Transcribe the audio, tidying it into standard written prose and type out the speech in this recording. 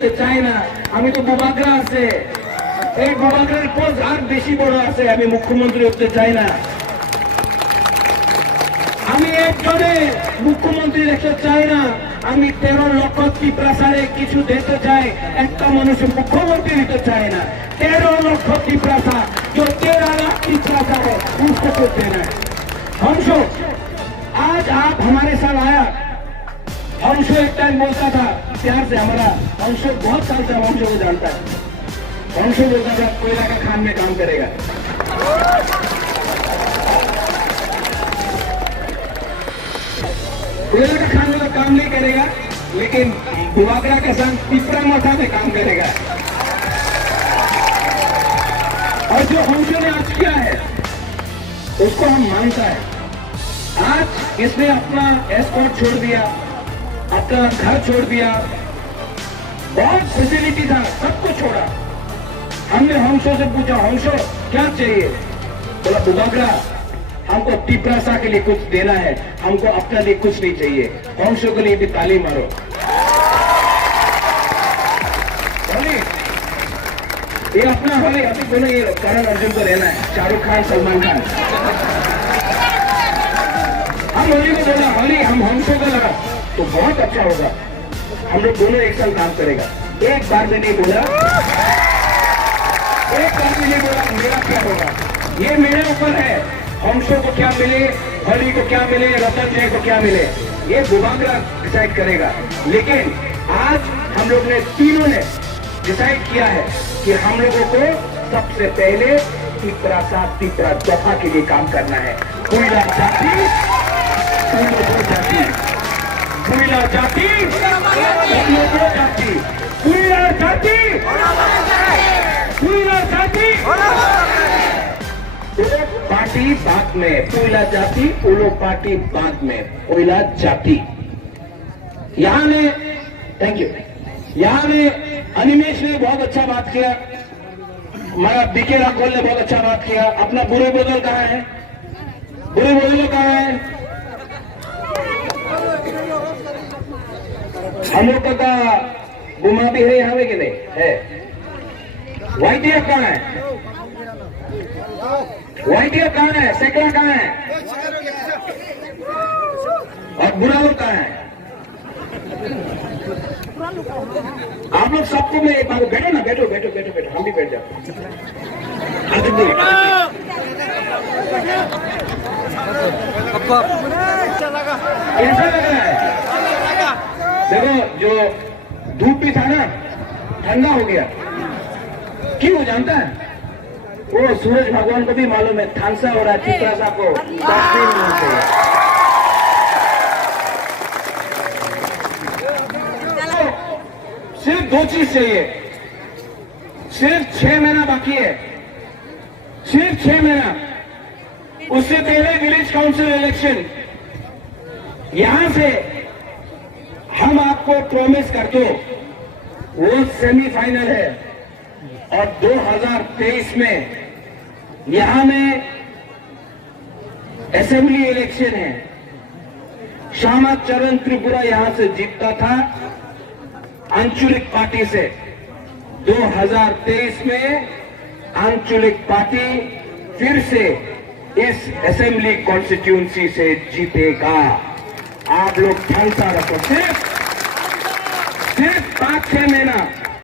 চাই না। আমি তো বুবাগরা আছে, এই বুবাগরার পোস্ট আর বেশি বড় আছে। আমি মুখ্যমন্ত্রী হতে চাই না। আমি একজনে মুখ্যমন্ত্রী দেখতে চাই না। আমি 13 লক্ষ ত্রিপ্রাসারে কিছু দিতে চাই। একটা মানুষ मुख्यमंत्री হতে চায় না। 13 লক্ষ ত্রিপ্রাসা, जो 13 लाख ত্রিপ্রাসা है उसको कुछ देना है। हंसो, आज आप हमारे साथ आया। हंसो एक टाइम बोलता था प्यार से, हमारा हंसो बहुत साल से हंसो को जानता है। हंसो बोलता था कोयला का खान में काम करेगा। कोयला का खान में तो काम नहीं करेगा, लेकिन बुवागरा का संग पिपरा मथा में काम करेगा। और जो हंसो ने आज किया है उसको हम मानता है। आज इसने अपना एस्कॉर्ट छोड़ दिया, अपना घर छोड़ दिया, बहुत फैसिलिटी था, सबको छोड़ा। हमने हंसो से पूछा, हंसो क्या चाहिए? बोला बुवागरा हमको टिप्रासा के लिए कुछ देना है, हमको अपने लिए कुछ नहीं चाहिए। हंसो के लिए भी ताली मारो। ये अपना होली, अभी बोलो ये करण अर्जुन को लेना है, शाहरुख खान, सलमान खान। हम होली को बोला होली हम हंसो को लगा तो बहुत अच्छा होगा, हम लोग दोनों एक साथ काम करेगा। एक बार में नहीं बोला, एक बार में नहीं बोला मेरा क्या होगा, ये मेरे ऊपर है। हंसो को क्या मिले, होली को क्या मिले, रतन जय को क्या मिले, ये बुवागरा डिसाइड करेगा। लेकिन आज हम लोग ने तीनों ने डिसाइड किया है कि हम लोगों को सबसे पहले टिप्रासा टिप्रा दफा के लिए काम करना है। कोयला जाति, जाति, कोयला जाति, जाति, कोयला जाति, कोयला जाति, पार्टी बाद में, कोयला जाति उलो पार्टी बाद में, कोयला जाति। यहाँ ने थैंक यू, यहाँ ने अनिमेश ने बहुत अच्छा बात किया, हमारा बीके राठौर ने बहुत अच्छा बात किया। अपना बुरे बोतल कहाँ है? बुरे बोतल कहाँ है? हम लोग का गुमा भी है यहाँ में कि नहीं है? व्हाइट ईयर कहाँ है? व्हाइट ईयर कहाँ है? सेकड़ा कहाँ है? और बुरा लोग कहाँ है? आप लोग सबको मैं एक बार बैठो ना, बैठो बैठो बैठो बैठो, हम भी बैठ जाओ। कैसा लग रहा है? देखो जो धूप भी था ना ठंडा हो गया। क्यों जानता है? वो सूरज भगवान को भी मालूम है थानसा हो रहा है, टिप्रासा को काश्मीर में चाहिए। सिर्फ 2 चीज चाहिए, सिर्फ 6 महीना बाकी है, सिर्फ 6 महीना। उससे पहले विलेज काउंसिल इलेक्शन। यहां से हम आपको प्रॉमिस कर दो, वो सेमीफाइनल है। और 2023 में यहां में असेंबली इलेक्शन है। श्यामा चरण त्रिपुरा यहां से जीतता था आंचलिक पार्टी से। 2023 में आंचलिक पार्टी फिर से इस असेंबली कॉन्स्टिट्यूंसी से जीतेगा। आप लोग ठानसा रखो, सिर्फ 5-6 महीना